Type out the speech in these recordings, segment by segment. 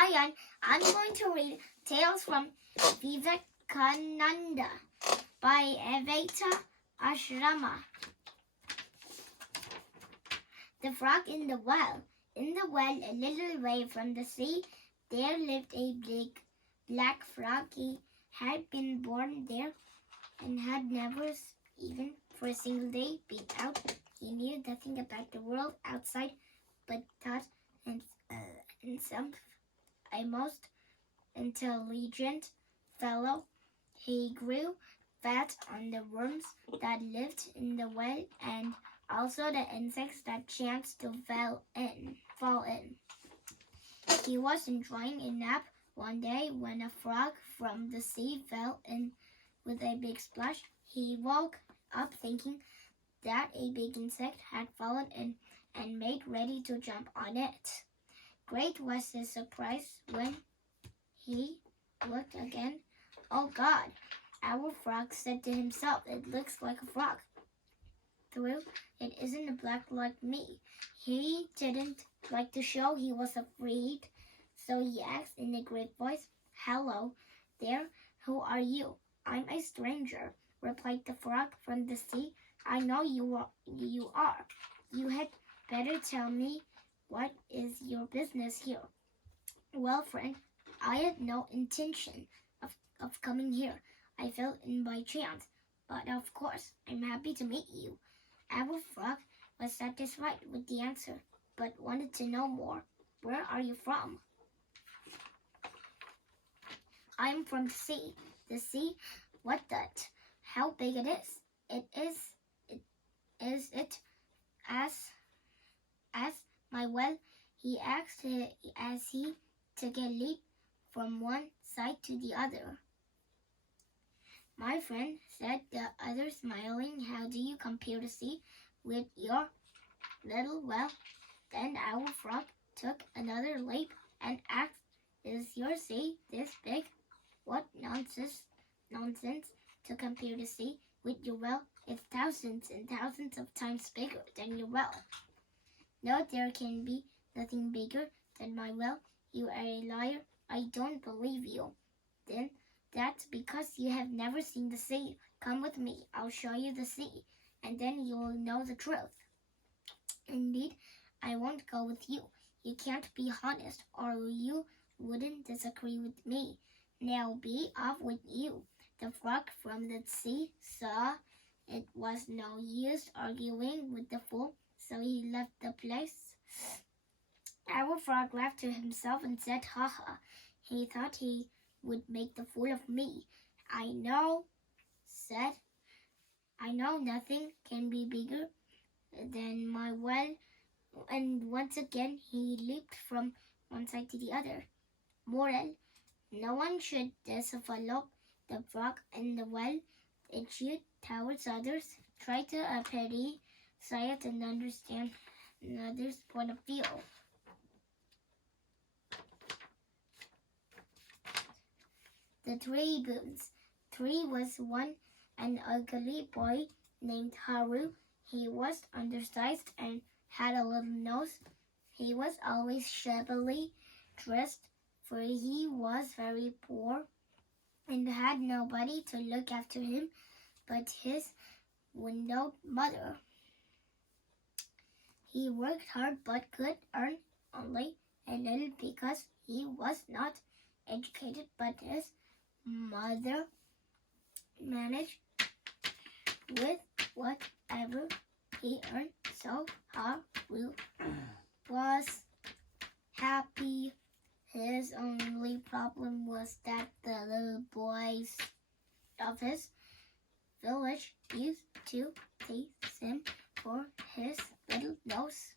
Deepayan. I'm going to read Tales from Vivekananda by Vivekananda. The Frog in the Well. In the well, a little way from the sea, there lived a big black frog. He had been born there and had never, even for a single day, been out. He knew nothing about the world outside, but thought himself a most intelligent fellow. He grew fat on the worms that lived in the well and also the insects that chanced to fall in. He was enjoying a nap one day when a frog from the sea fell in with a big splash. He woke up thinking that a big insect had fallen in and made ready to jump on it. Great was his surprise when he looked again. "Oh God," our frog said to himself, "it looks like a frog. Through it isn't a black like me." He didn't like to show he was afraid, so he asked in a great voice, "Hello there, who are you?" "I'm a stranger," replied the frog from the sea. "I know you are. You had better tell me what is your business here." "Well, friend, I had no intention of coming here. I fell in by chance, but of course I'm happy to meet you." Our frog was satisfied with the answer, but wanted to know more. "Where are you from?" "I'm from the sea." "The sea? What that? How big it is?" Is it as my well?" he asked as he took a leap from one side to the other. "My friend," said the other, smiling, "how do you compare the sea with your little well?" Then our frog took another leap and asked, "Is your sea this big?" "What nonsense to compare the sea with your well. It's thousands and thousands of times bigger than your well." "No, there can be nothing bigger than my well. You are a liar. I don't believe you." "Then that's because you have never seen the sea. Come with me. I'll show you the sea, and then you'll know the truth." "Indeed, I won't go with you. You can't be honest, or you wouldn't disagree with me. Now be off with you." The frog from the sea saw it was no use arguing with the fool, so he left the place. Our frog laughed to himself and said, "Ha ha, he thought he would make the fool of me. I know nothing can be bigger than my well." And once again he leaped from one side to the other. Moral: no one should develop the frog in the well. Attitude towards others. Try to appreciate and understand another's point of view. The Three Boons. Three was an ugly boy named Haru. He was undersized and had a little nose. He was always shabbily dressed, for he was very poor and had nobody to look after him but his widowed mother. He worked hard but could earn only a little because he was not educated, but his mother managed with whatever he earned, so Haru was happy. His only problem was that the little boys of his village used to tease him for his little nose.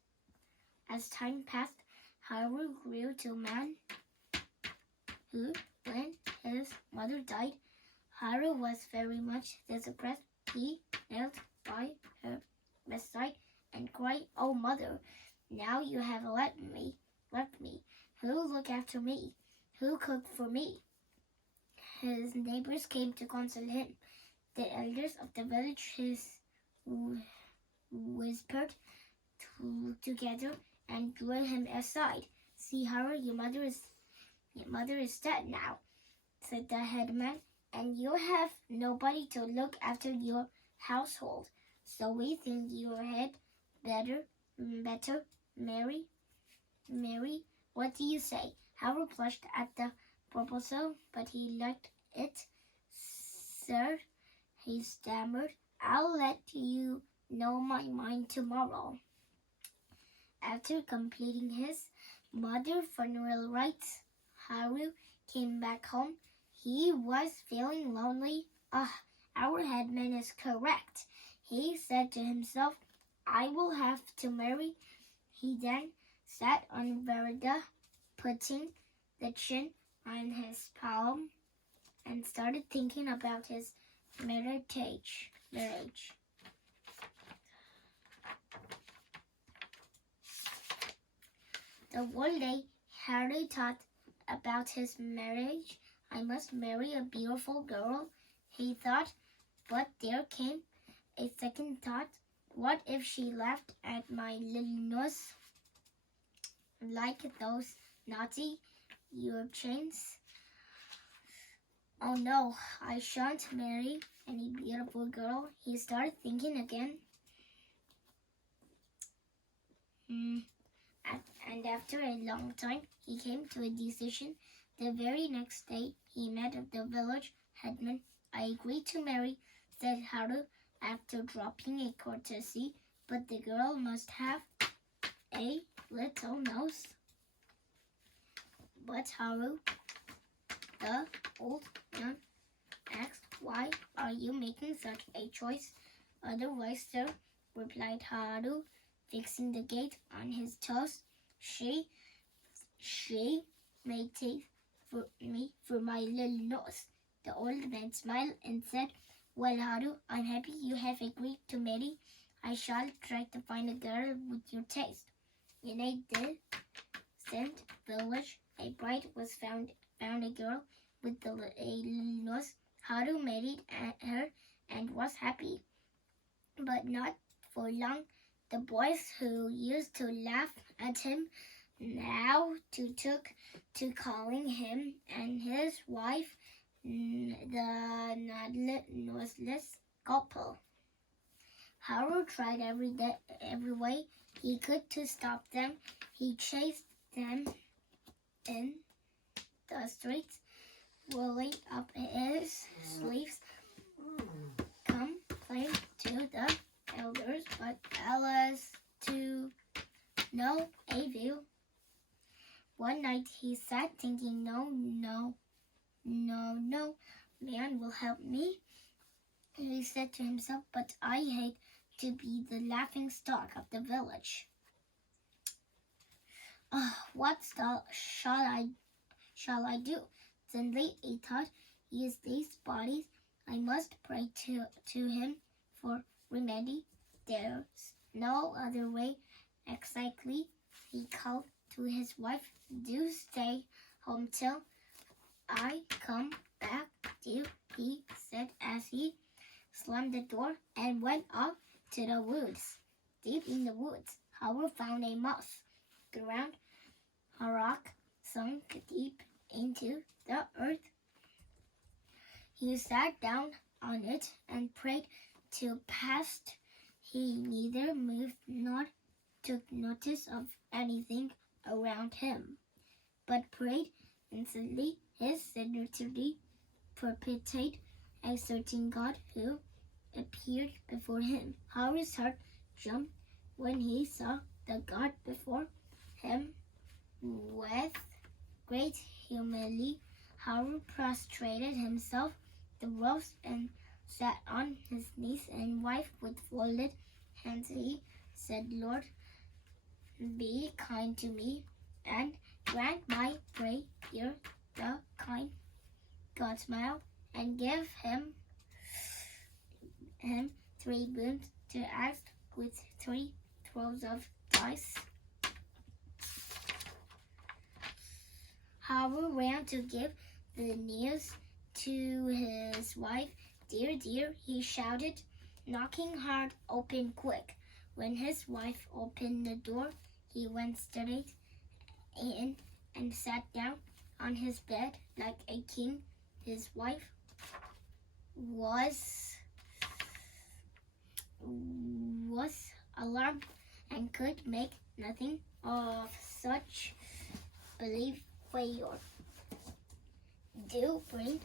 As time passed, Haru grew to man who, when his mother died, Haru was very much distressed. He knelt by her bedside and cried, "Oh, mother, now you have left me. Who look after me? Who cook for me?" His neighbors came to console him. The elders of the village whispered together and drew him aside. "See, Haru, your mother is Your mother is dead now, said the headman, and you have nobody to look after your household. So we think you had better marry. What do you say? Harold blushed at the proposal, but he liked it. Sir, he stammered, I'll let you know my mind tomorrow. After completing his mother's funeral rites, Haru came back home. He was feeling lonely. Our headman is correct, he said to himself. I will have to marry. He then sat on the veranda, putting the chin on his palm, and started thinking about his marriage. The one day, Harry thought about his marriage. I must marry a beautiful girl, he thought, but there came a second thought. What if she laughed at my little nose like those naughty urchins? Oh no, I shan't marry any beautiful girl. He started thinking again. And after a long time, he came to a decision. The very next day, he met the village headman. I agreed to marry, said Haru, after dropping a courtesy, but the girl must have a little nose. But Haru, the old man, asked, why are you making such a choice? Otherwise, sir, replied Haru, fixing the gate on his toes. She may take for me for my little nose. The old man smiled and said, well, Haru, I'm happy you have agreed to marry. I shall try to find a girl with your taste. In a distant village, a bride was found a girl with a little nose. Haru married her and was happy. But not for long. The boys who used to laugh at him now took to calling him and his wife the noseless couple. Harold tried every way he could to stop them. He chased them in the streets, rolling up his sleeves, complained to the elders, but alas, to no avail. One night he sat thinking, no man will help me. He said to himself, but I hate to be the laughing stock of the village. What shall I do? Suddenly a thought, he is these bodies. I must pray to him for remedy. There's no other way. Exactly, he called to his wife, do stay home till I come back, dear, he said as he slammed the door and went off to the woods. Deep in the woods, Howard found a mouse. Ground a rock sunk deep into the earth. He sat down on it and prayed till past. He neither moved nor took notice of anything around him, but prayed instantly. His secretary perpetrated a certain God who appeared before him. Howard's heart jumped when he saw the God before him. With great humility, Howard prostrated himself the rose and sat on his knees and wife with folded hands. He said, Lord, be kind to me and grant my prayer. The kind God smiled and gave him 3 boons to ask with 3 throws of dice. Howard ran to give the news to his wife. Dear, dear, he shouted, knocking hard open quick. When his wife opened the door, he went straight in and sat down. on his bed like a king. His wife was alarmed and could make nothing of such behavior. "Do bring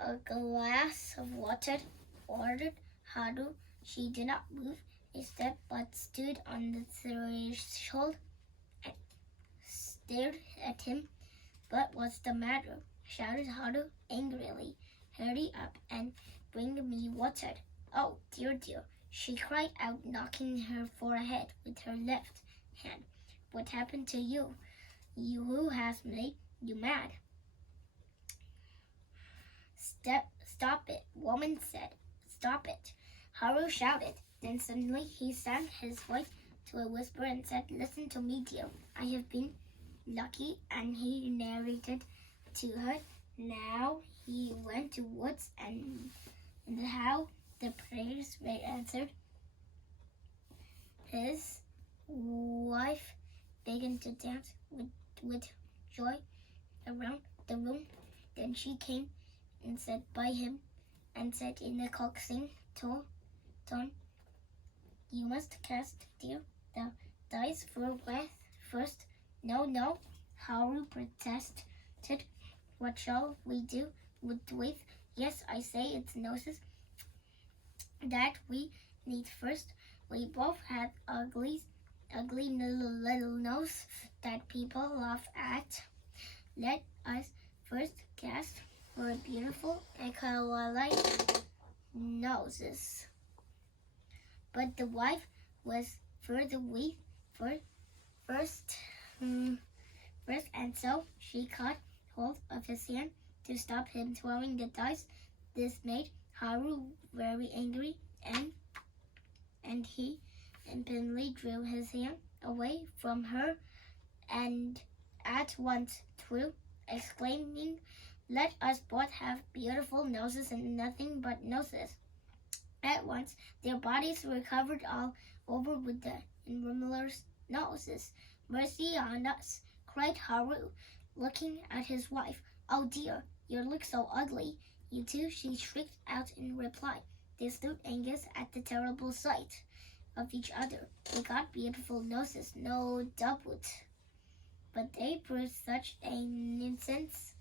a glass of water," ordered Haru. She did not move a step but stood on the threshold and stared at him. "But what's the matter?" shouted Haru angrily. "Hurry up and bring me water." "Oh, dear, she cried out, knocking her forehead with her left hand. "What happened to you? Who has made you mad?" Stop it," woman said. "Stop it," Haru shouted. Then suddenly he sank his voice to a whisper and said, "Listen to me, dear. I have been lucky," and he narrated to her now he went to woods and how the prayers were answered. His wife began to dance with joy around the room. Then she came and sat by him and said in a coaxing tone, "You must cast, dear, the dice for wrath first." No, Haru protested. "What shall we do with? Yes, I say it's noses that we need first. We both have ugly little nose that people laugh at. Let us first cast for beautiful equalite noses." But the wife was further weak first, and so she caught hold of his hand to stop him throwing the dice. This made Haru very angry, and he impatiently drew his hand away from her and at once threw, exclaiming, "Let us both have beautiful noses and nothing but noses." At once their bodies were covered all over with the innumerable noses. "Mercy on us," cried Haru, looking at his wife. "Oh dear, you look so ugly." "You too," she shrieked out in reply. They stood aghast at the terrible sight of each other. They got beautiful noses, no doubt, but they proved such a nuisance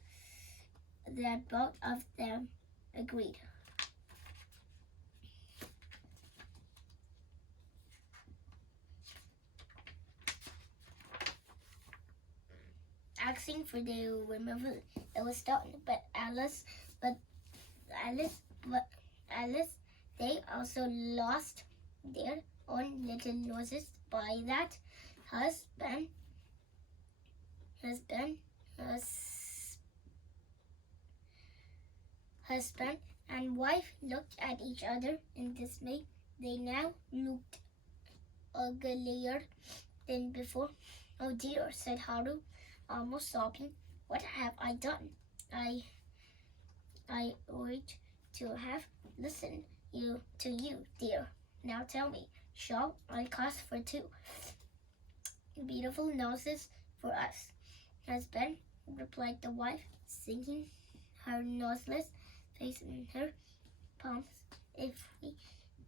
that both of them agreed. Asking for the removal of the stone, but Alice, they also lost their own little noses. By that, husband and wife looked at each other in dismay. They now looked uglier than before. "Oh dear," said Haru, almost sobbing. "What have I done? I ought to have listened to you, dear. Now tell me, shall I cast for 2 beautiful noses for us?" "Husband," replied the wife, sinking her noseless face in her palms, "if we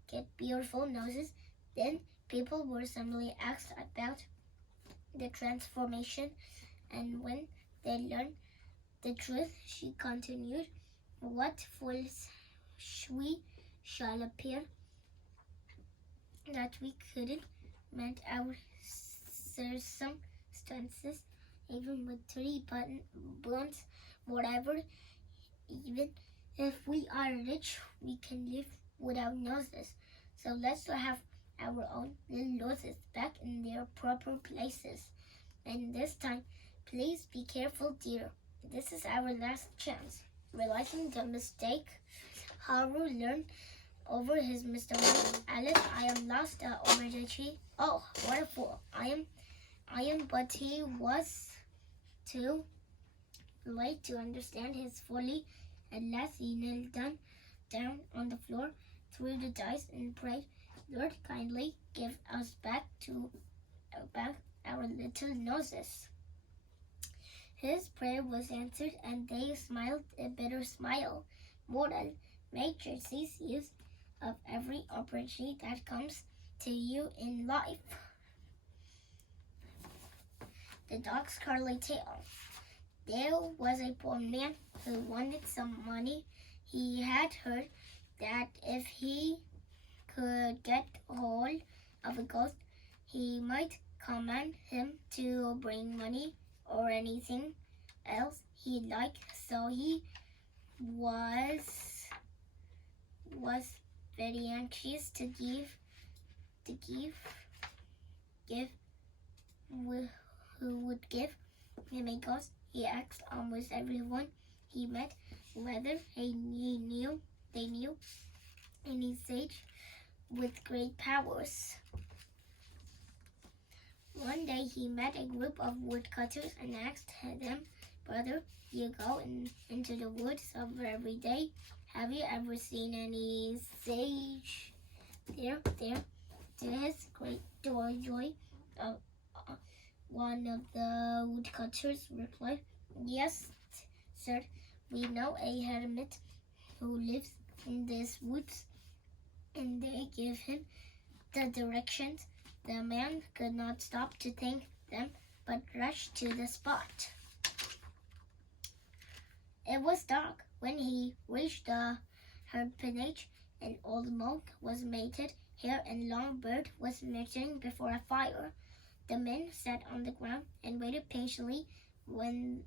get beautiful noses, then people will suddenly ask about the transformation, and when they learn the truth," she continued, "what fools we shall appear that we couldn't mend our circumstances, even with 3 bones, whatever. Even if we are rich, we can live without noses. So let's have our own little noses back in their proper places. And this time, please be careful, dear. This is our last chance." Realizing the mistake, Haru leaned over his mistake. "Alice, I am lost already." "Oh, what a fool I am, but he was too late to understand his folly. At last he knelt down on the floor, threw the dice, and prayed, 'Lord, kindly give us back our little noses.' His prayer was answered, and they smiled a bitter smile. Moral: make choices use of every opportunity that comes to you in life. The dog's curly tail. There was a poor man who wanted some money. He had heard that if he could get hold of a ghost, he might command him to bring money or anything else he liked. So he was very anxious to give who would give him a ghost. He asked almost everyone he met whether they knew any sage with great powers. One day he met a group of woodcutters and asked them, "Brother, you go into the woods every day. Have you ever seen any sage there?" To his great joy, one of the woodcutters replied, "Yes, sir, we know a hermit who lives in these woods," and they gave him the directions. The man could not stop to thank them, but rushed to the spot. It was dark when he reached the hermitage. An old monk was mated, hair and long beard was sitting before a fire. The men sat on the ground and waited patiently. When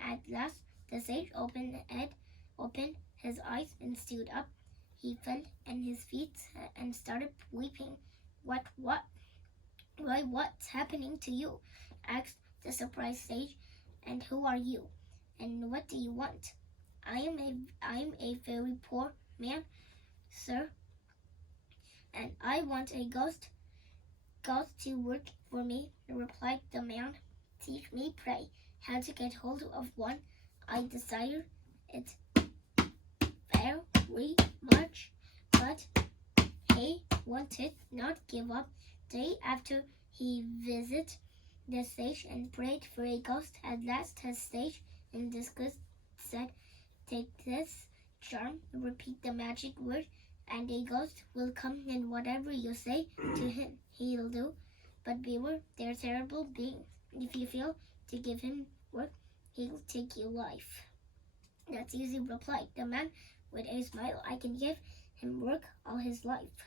at last the sage opened his eyes and stood up, he fell at his feet and started weeping. What's happening to you?" asked the surprised sage. "And who are you? And what do you want?" I am a very poor man, sir, and I want a ghost to work for me," replied the man. "Teach me, pray, how to get hold of one. I desire it very much." But he wanted not give up. Day after he visited the sage and prayed for a ghost. At last his sage, in disgust, said, "Take this charm, repeat the magic word, and a ghost will come, and whatever you say to him, he'll do. But beware, they're terrible beings. If you fail to give him work, he'll take your life." "That's easy," replied the man with a smile. "I can give him work all his life."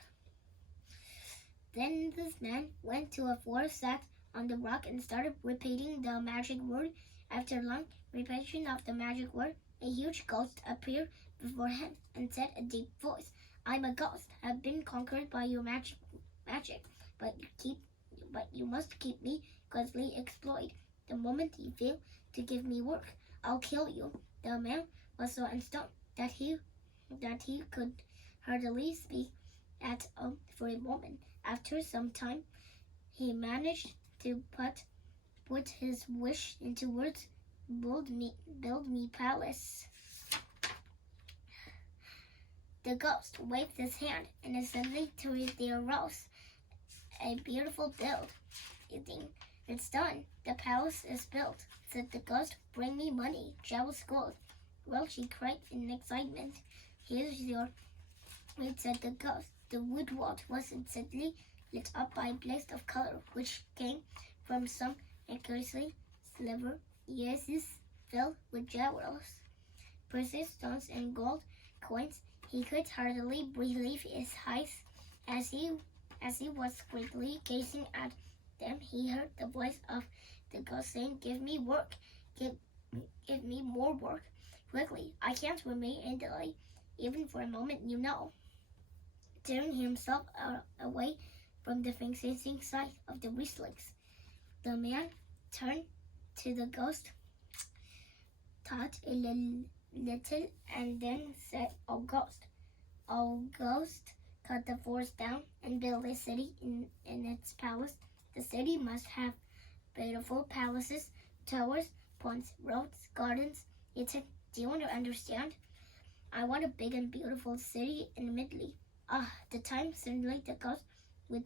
Then this man went to a forest, sat on the rock, and started repeating the magic word. After long repetition of the magic word, a huge ghost appeared before him and said in a deep voice, "I'm a ghost. I've been conquered by your magic, but you must keep me closely exploited. The moment you fail to give me work, I'll kill you." The man was so stunned that he could hardly speak at all for a moment. After some time, he managed to put his wish into words. Build me palace." The ghost waved his hand, and instantly there arose a beautiful building. "It's done. The palace is built," said the ghost. "Bring me money, jealous gold." "Well," she cried in excitement, "here's your..." "Wait," said the ghost. The wood wall was instantly lit up by a blaze of color, which came from some accuracy silver vases filled with jewels, precious stones, and gold coins. He could hardly believe his eyes. As he was quickly gazing at them, he heard the voice of the ghost saying, "Give me work. Give me more work. Quickly. I can't remain idle, even for a moment, you know." Tearing himself away from the facing side of the wrestlings, the man turned to the ghost, thought a little, and then said, "Oh ghost, cut the forest down and build a city in its palace. The city must have beautiful palaces, towers, ponds, roads, gardens." He said, "Do you want to understand? I want a big and beautiful city immediately." The time suddenly the ghost would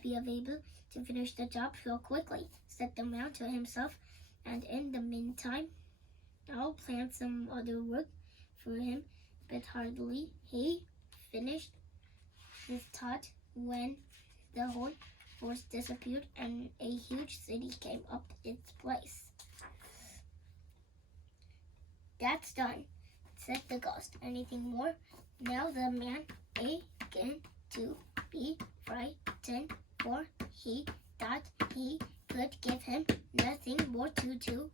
be able to finish the job so quickly, said the man to himself. and in the meantime, I'll plan some other work for him. But hardly he finished his thought when the whole forest disappeared and a huge city came up its place. That's done, said the ghost. Anything more? Now the man began to be frightened, for he thought he could give him nothing more to do.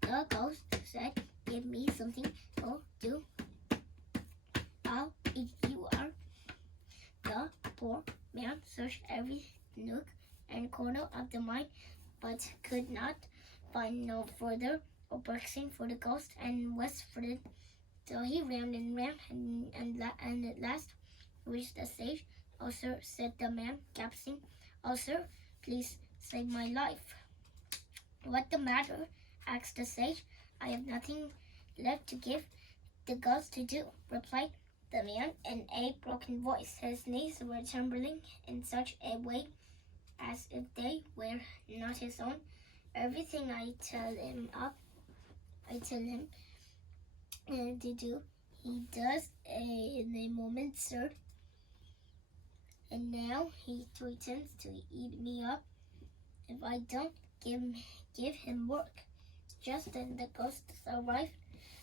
The ghost said, give me something to do. I'll eat you out. The poor man searched every nook and corner of the mine, but could not find no further opportunity for the ghost, and was afraid. So he ran and ran, and at last reached the stage. "Oh, sir," said the man, gasping. "Oh, sir, please save my life." "What the matter?" asked the sage. "I have nothing left to give the ghost to do," replied the man in a broken voice. His knees were trembling in such a way as if they were not his own. "Everything I tell him to do, he does in a moment, sir. And now he threatens to eat me up if I don't give him work." Just then the ghost arrived,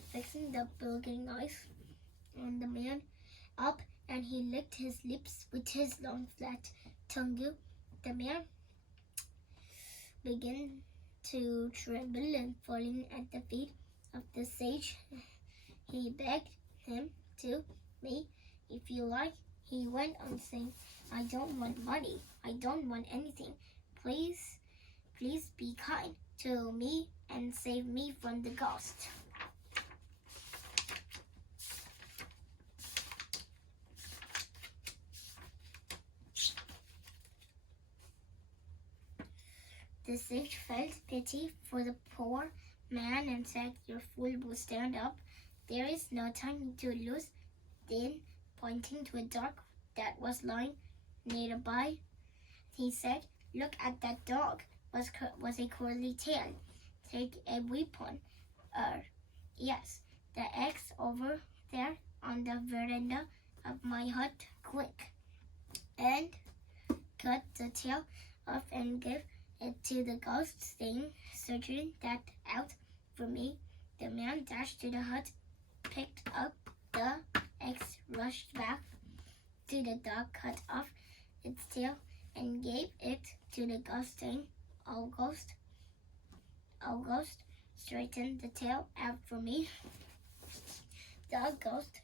fixing the burning knife on the man up, and he licked his lips with his long flat tongue. The man began to tremble, and falling at the feet of the sage, he begged him to me, "If you like," he went on saying, "I don't want money. I don't want anything. Please be kind to me and save me from the ghost." The sage felt pity for the poor man and said, "Your fool will stand up. There is no time to lose." Then, pointing to a dog that was lying nearby, he said, "Look at that dog. Was a curly tail. Take a weapon. Yes, the axe over there on the veranda of my hut, quick." And cut the tail off and give it to the ghost, saying, "Searching that out for me." The man dashed to the hut, picked up the axe, rushed back to the dog, cut off its tail, and gave it to the ghost, saying, "Oh, ghost, straighten the tail out for me." The ghost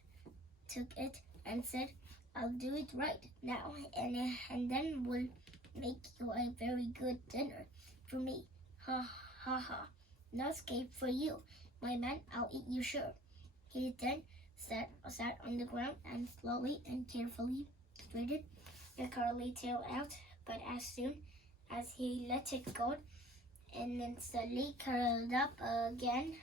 took it and said, "I'll do it right now, and then we'll make you a very good dinner for me. Ha ha ha. No escape for you, my man. I'll eat you sure." He then sat on the ground and slowly and carefully straightened the curly tail out, but as soon as he let it go, and instantly curled up again.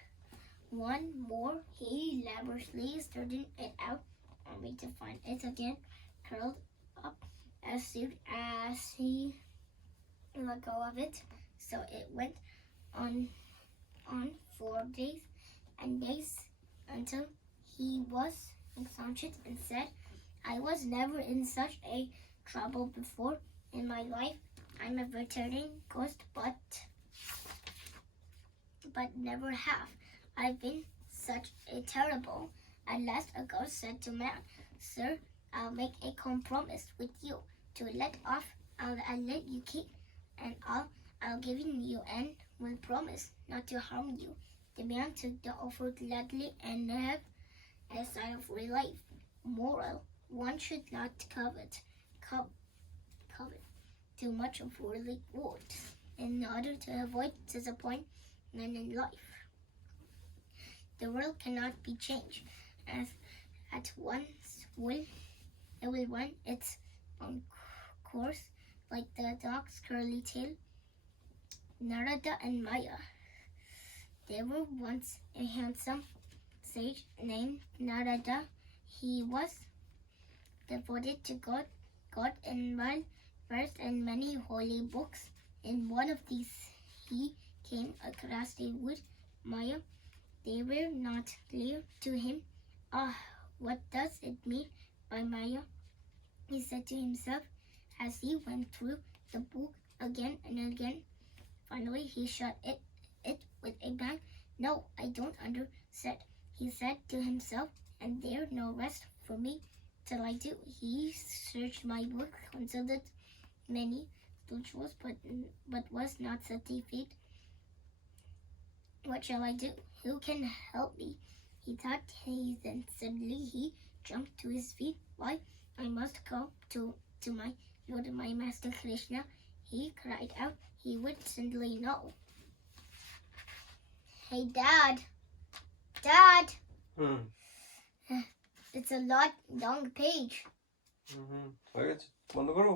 One more, he laboriously straightened it out, only to find it again curled up as soon as he let go of it. So it went on for days and days, until he was exhausted and said, "I was never in such a trouble before in my life. I'm a veteran ghost, but never have I been such a terrible." At last a ghost said to man, "Sir, I'll make a compromise with you. To let off, I'll let you keep, and I'll give you and will promise not to harm you." The man took the offer gladly and had a sigh of relief. Moral: one should not covet too much of worldly goods in order to avoid disappointment in life. The world cannot be changed as at once it will run its own course, like the dog's curly tail. Narada and Maya. There were once a handsome sage named Narada. He was devoted to God and read verse and many holy books. In one of these he came across a wood mire. They were not clear to him. Ah, what does it mean by mire? He said to himself as he went through the book again and again. Finally, he shut it with a bang. No, I don't understand, he said to himself, and there's no rest for me till I do. He searched my book, consulted many rituals, but was not satisfied. What shall I do? Who can help me? He thought. Then suddenly he jumped to his feet. Why, I must go to my Lord and my Master Krishna, he cried out. He would certainly know. Hey, Dad. Dad. It's a long page. হয়ে গেছে বন্ধ করো